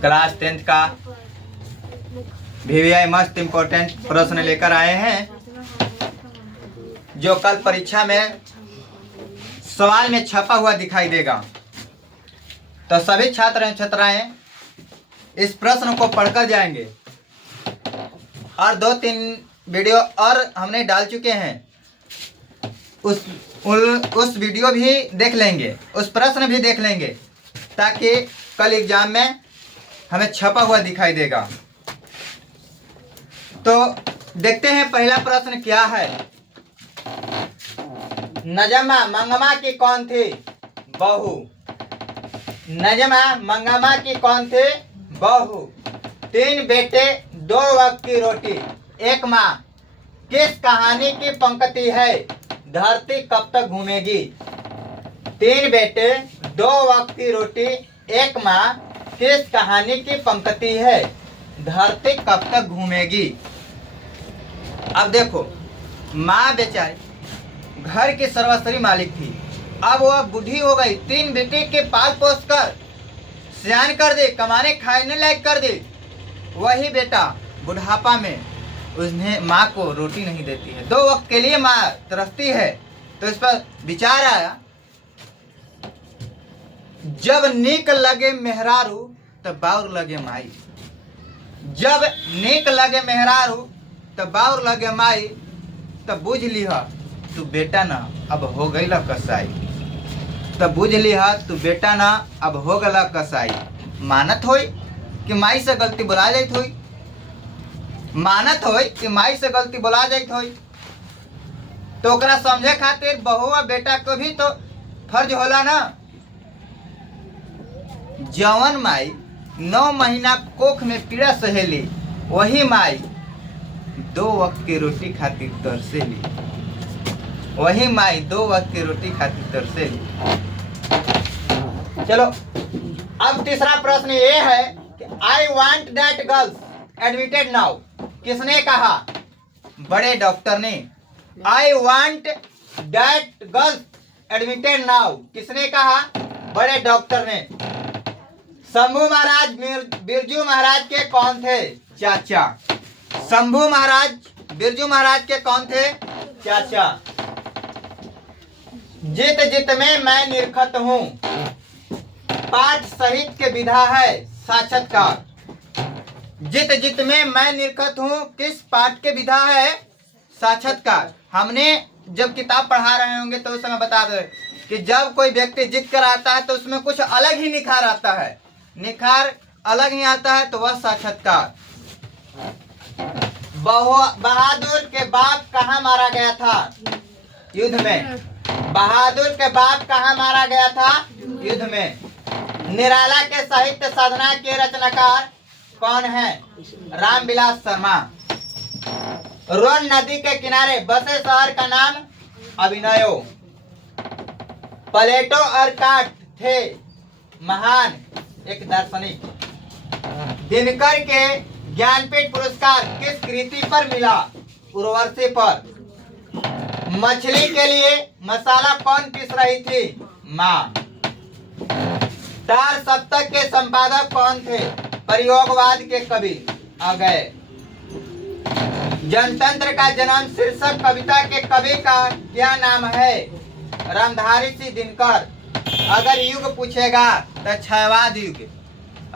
Class 10th का VVI मस्त important प्रश्न लेकर आए हैं, जो कल परीक्षा में सवाल में छपा हुआ दिखाई देगा। तो सभी छात्र एवं छात्राएं इस प्रश्न को पढ़कर जाएंगे और 2-3 वीडियो और हमने डाल चुके हैं, उस वीडियो भी देख लेंगे, उस प्रश्न भी देख लेंगे, ताकि कल एग्जाम में हमें छपा हुआ दिखाई देगा। तो देखते हैं पहला प्रश्न क्या है। नजमा मंगमा की कौन थी? बहू। नजमा मंगमा की कौन थी? बहू। 3 बेटे 2 वक्त की रोटी, एक माँ। किस कहानी की पंक्ति है? धरती कब तक घूमेगी। 3 बेटे 2 वक्त की रोटी, एक माँ। किस कहानी की पंक्ति है? धरती कब तक घूमेगी। अब देखो, माँ बेचारी घर की सर्वस्वी मालिक थी। अब वह बूढ़ी हो गई, 3 बेटे के पाल पोस कर सियान कर दे, कमाने खाने लायक कर दे। वही बेटा बुढ़ापा में उसने माँ को रोटी नहीं देती है, 2 वक्त के लिए माँ तरसती है। तो इस पर विचार आया, जब नीक लगे मेहरारू तब बाउर लगे माई। जब नीक लगे मेहरारू तब बाउर लगे माई, तब बुझ लिहा तू बेटा ना अब हो गई ला कसाई। तब बुझ लिहा तू बेटा ना अब हो गला कसाई। मानत होई कि माई से गलती बुला जाइत होई, मानत होई कि माई से गलती बुला जाइत होई। तो ओकरा समझे खातिर बहू और बेटा को भी तो फर्ज होला ना। जवन माई 9 महीना कोख में पीड़ा सहेली, वही माई 2 वक्त की रोटी खातिर तरसेली। वही माई 2 वक्त की रोटी खातिर तरसेली। चलो, अब तीसरा प्रश्न ये है कि I want that girls admitted now. किसने कहा? बड़े डॉक्टर ने। I want that girls admitted now. किसने कहा? बड़े डॉक्टर ने। शंभू महाराज बिरजू महाराज के कौन थे? चाचा। शंभू महाराज बिरजू महाराज के कौन थे? चाचा। जित जित में मैं निरखत हूँ, पाठ सहित के विधा है साक्षात्कार। जित जित में मैं निरखत हूँ, किस पाठ के विधा है? साक्षात्कार। हमने जब किताब पढ़ा रहे होंगे तो उस समय बता दे कि जब कोई व्यक्ति जीत कर आता है तो उसमें कुछ अलग ही निखार आता है, निखार अलग ही आता है, तो वह साक्षात्कार। बहादुर के बाप कहाँ मारा गया था? युद्ध में। बहादुर के बाप कहाँ मारा गया था? युद्ध में। निराला के साहित्य साधना के रचनाकार कौन है? रामविलास शर्मा। रोन नदी के किनारे बसे शहर का नाम? अभिनयो। प्लेटो और कांट थे महान एक दार्शनिक। दिनकर के ज्ञानपीठ पुरस्कार किस कृति पर मिला? उर्वशी पर। मछली के लिए मसाला कौन पीस रही थी? माँ। 4 सप्तक के संपादक कौन थे? प्रयोगवाद के कवि आ गए। जनतंत्र का जन्म शीर्षक कविता के कवि का क्या नाम है? रामधारी सिंह दिनकर। अगर युग पूछेगा तो छायावाद युग।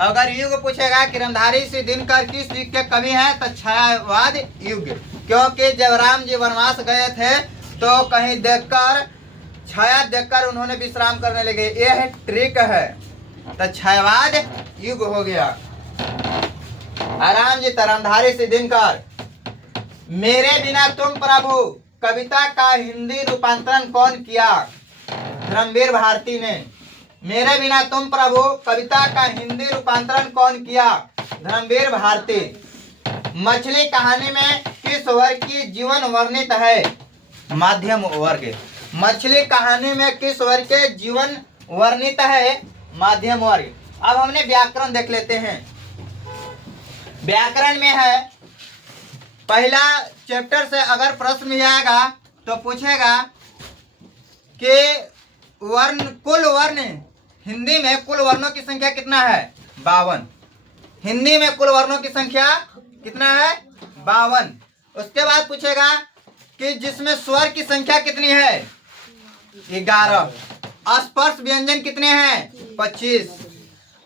अगर युग पूछेगा कि रामधारी सिंह दिनकर किस युग के कवि हैं, तो छायावाद युग। क्योंकि जब राम जी वनवास गए थे तो कहीं देखकर, छाया देखकर उन्होंने विश्राम करने लगे। यह ट्रिक है, तो छायावाद युग हो गया। आराम जी रामधारी सिंह दिनकर। मेरे बिना तुम प्रभु कविता का हिंदी रूपांतरण कौन किया? धर्मवीर भारती ने। मेरे बिना तुम प्रभु कविता का हिंदी रूपांतरण कौन किया? धर्मवीर भारती। मछली कहानी में किस वर्ग की जीवन वर्णित है? मध्यम वर्ग। मछली कहानी में किस वर्ग के जीवन वर्णित है? मध्यम वर्ग। अब हमने व्याकरण देख लेते हैं। व्याकरण में है, पहला चैप्टर से अगर प्रश्न में आएगा तो पूछेगा कि वर्ण, कुल वर्ण, हिंदी में कुल वर्णों की संख्या कितना है? 52। हिंदी में कुल वर्णों की संख्या कितना है? 52। उसके बाद पूछेगा कि जिसमें स्वर की संख्या कितनी है? 11। स्पर्श व्यंजन कितने हैं? 25।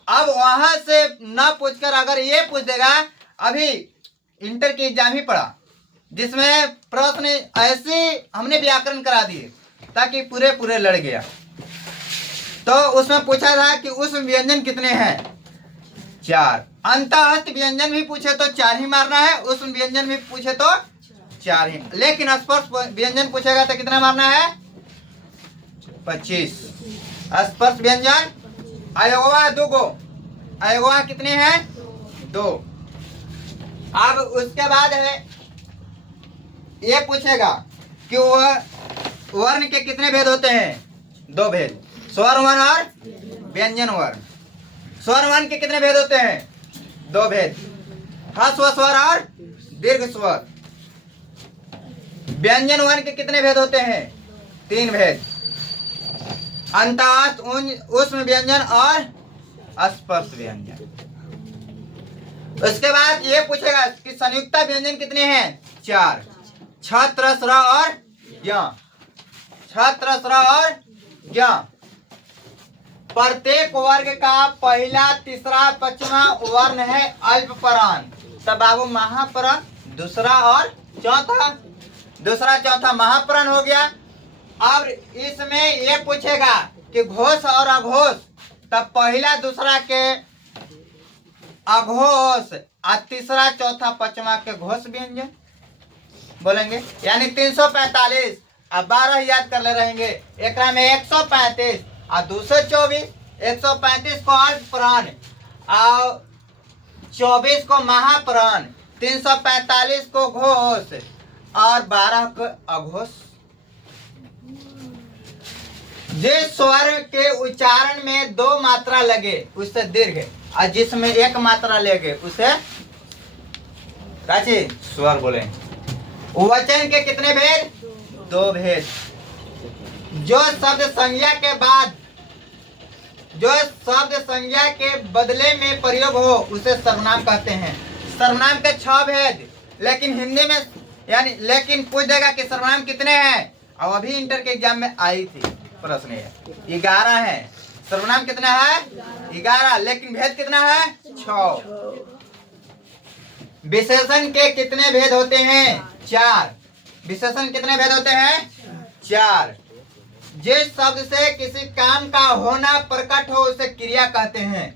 अब वहां से न पूछकर अगर ये पूछ देगा, अभी इंटर की एग्जाम ही पढ़ा जिसमें प्रश्न ऐसे हमने व्याकरण करा दिए ताकि पूरे पूरे लड़ गया। तो उसमें पूछा था कि उस व्यंजन कितने हैं? 4। अंतःस्थ व्यंजन भी पूछे तो 4 ही मारना है, उस व्यंजन भी पूछे तो 4 ही, लेकिन स्पर्श व्यंजन पूछेगा तो कितना मारना है? 25। स्पर्श व्यंजन अयोगवा 2 गो, अयोगवा कितने हैं? 2। अब उसके बाद है ये पूछेगा कि वह वर्ण के कितने भेद होते हैं? 2 भेद, स्वर वर्ण और व्यंजन वर्ण। स्वर वर्ण के कितने भेद होते हैं? 2 भेद, ह्रस्व स्वर और दीर्घ स्वर। व्यंजन वर्ण के कितने भेद होते हैं? 3 भेद, अंतःस्थ, ऊष्म व्यंजन और स्पर्श व्यंजन। उसके बाद ये पूछेगा कि संयुक्त व्यंजन कितने हैं? 4, छ, त्र, स्र और ज्ञ। छ, त्र, स्र और ज्ञ। प्रत्येक वर्ग का पहला, तीसरा, पांचवा वर्ण है अल्पप्राण, तब बाबू महाप्राण, दूसरा और चौथा, दूसरा चौथा महाप्राण हो गया। अब इसमें ये पूछेगा कि घोष और अघोष, तब पहला दूसरा के अघोष और तीसरा चौथा पांचवा के घोष व्यंजन बोलेंगे, यानी 345। अब 12 याद कर ले रहेंगे, एक में 135 और 224। 135 को अल्पप्राण और 24 को महाप्राण, 345 को घोष और 12 को अघोष। जिस स्वर के उच्चारण में 2 मात्रा लगे उसे दीर्घ, और जिसमें 1 मात्रा लगे उसे काची स्वर बोले। वचन के कितने भेद? 2 भेद। जो शब्द संज्ञा के बाद, जो शब्द संज्ञा के बदले में प्रयोग हो उसे सर्वनाम कहते हैं। सर्वनाम के 6 भेद, लेकिन हिंदी में यानी लेकिन पूछ देगा कि सर्वनाम कितने हैं। अब अभी इंटर के एग्जाम में आई थी प्रश्न है, 11 है। सर्वनाम कितना है? 11, लेकिन भेद कितना है? 6। विशेषण के कितने भेद होते हैं? 4। विशेषण कितने भेद होते हैं? 4। जिस शब्द से किसी काम का होना प्रकट हो उसे क्रिया कहते हैं।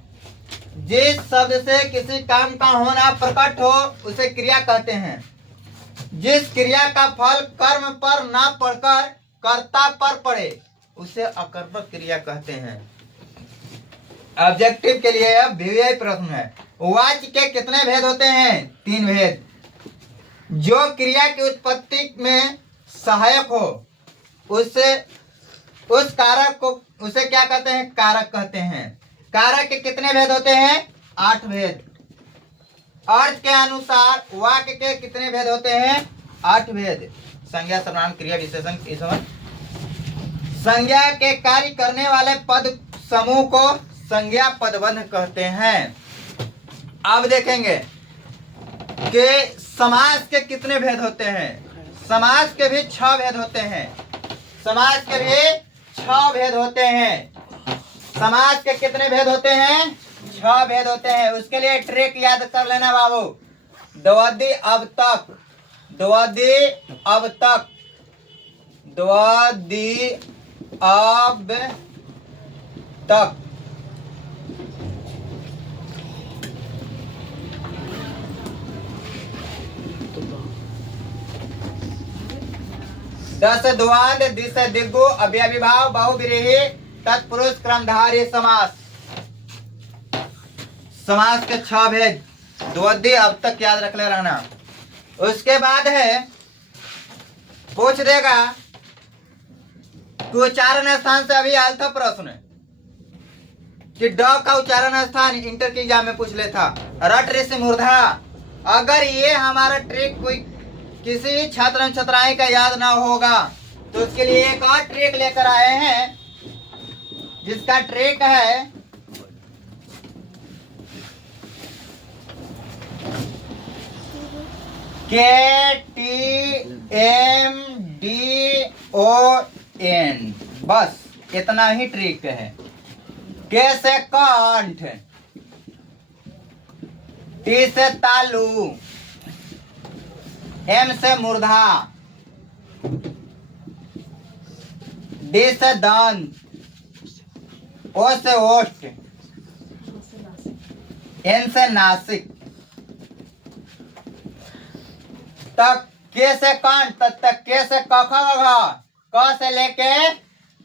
जिस शब्द से किसी काम का होना प्रकट हो उसे क्रिया कहते हैं। जिस क्रिया का फल कर्म पर न पड़कर कर्ता पर पड़े उसे अकर्मक क्रिया कहते हैं। ऑब्जेक्टिव के लिए अब VVI प्रश्न है। वाच्य के कितने भेद होते हैं? 3 भेद। जो क्रिया की उत्पत्ति में सहायक हो उससे उस कारक को उसे क्या कहते हैं? कारक कहते हैं। कारक के कितने भेद होते हैं? 8 भेद। अर्थ के अनुसार वाक्य के कितने भेद होते हैं? 8 भेद। संज्ञा, सर्वनाम, क्रिया, विशेषण, इसमें संज्ञा के कार्य करने वाले पद समूह को संज्ञा पदबंध कहते हैं। अब देखेंगे कि समास के कितने भेद होते हैं। समास के भी 6 भेद होते हैं। समास के भी 6 भेद होते हैं। समास के कितने भेद होते हैं? 6 भेद होते हैं। उसके लिए ट्रिक याद कर लेना बाबू। द्विआद्य अब तक, द्विआद्य अब तक, द्विआद्य अब तक। दस द्वाद, दिस दिग्गु, अव्ययीभाव, बहुव्रीहि, तत्पुरुष, क्रमधारय समास। समास के 6 भेद, द्विआद्य अब तक याद रख ले रहना। उसके बाद है पूछ देगा कि उच्चारण स्थान से अभी आया था प्रश्न कि ड का उच्चारण स्थान इंटर के एग्जाम में पूछ ले था। रट ऋषि मूर्धा। अगर ये हमारा ट्रिक कोई किसी भी छात्र छात्राएं का याद ना होगा तो उसके लिए एक और ट्रिक लेकर आए हैं, जिसका ट्रिक है KTMDON, बस इतना ही ट्रिक है। के से कंठ, टी से तालू, एम से मूर्धा, डी से दंत, ओ से ओष्ठ, एन से नासिक। तक के से कंठ, तक के से कख क से लेके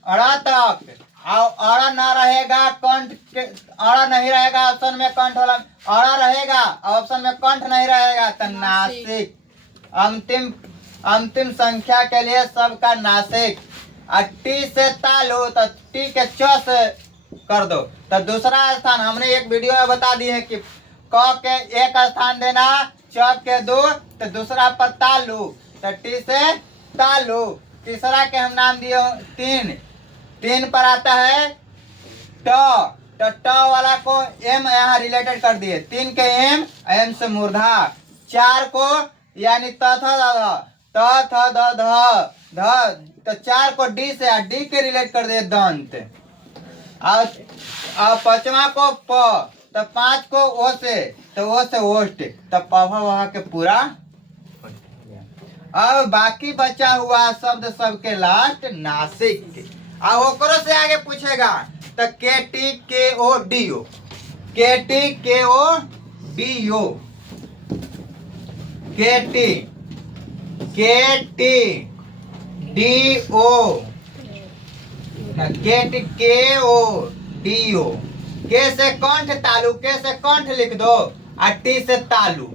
अड़ा तक। अड़ा ना रहेगा, कंठ अड़ा नहीं रहेगा, ऑप्शन में कंठ वाला अड़ा रहेगा, ऑप्शन में कंठ नहीं रहेगा तो नासिक। अंतिम संख्या के लिए सबका नासिक। टी से तालु तो टी के च से कर दो। तो दूसरा स्थान हमने एक वीडियो में बता दी है कि क के एक स्थान देना, च के दो, तो दूसरा पर तालु, तो टी से तालु। तीसरा के हम नाम दिए तीन पर आता है ट, तो ट वाला को एम यहाँ रिलेटेड कर दिए। 3 के एम से मूर्धा। 4 को यानी त थ ध ध, तो 4 को डी से, डी के रिलेट कर दिए दंत। और 5वां को प, तो 5 को ओ से, तो ओ से ओष्ठ, तो पवा वहा के पूरा। अब बाकी बचा हुआ शब्द सबके लास्ट नासिक। अब ओकरो से आगे पूछेगा तो KTKODO, KTKODO, KTKODO। के से कंठ तालु, के से कंठ लिख दो, और टी से तालु,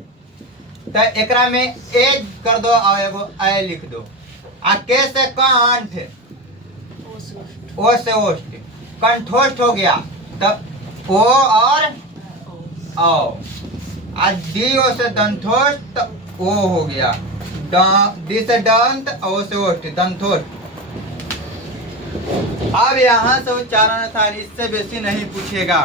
तो एकरा में ए कर दो और एगो ए लिख दो। आ के से कंठ, ओ से ओष्ठ, कंठोष्ठ हो गया, तब ओ और औ। आ डी ओ से दंतोष्ठ, तो ओ हो गया। डी से दंत, ओ से ओष्ठ, दंतोष्ठ। अब यहाँ से उच्चारण था, इससे बेसी नहीं पूछेगा।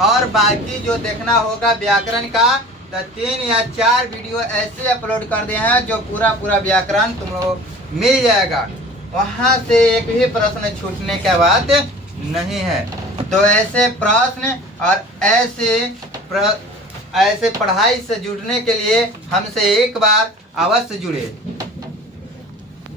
और बाकी जो देखना होगा व्याकरण का, तो 3 या 4 वीडियो ऐसे अपलोड कर दिए हैं जो पूरा व्याकरण तुम लोग मिल जाएगा। वहाँ से एक भी प्रश्न छूटने के बाद नहीं है। तो ऐसे प्रश्न और ऐसे पढ़ाई से जुड़ने के लिए हमसे एक बार अवश्य जुड़े।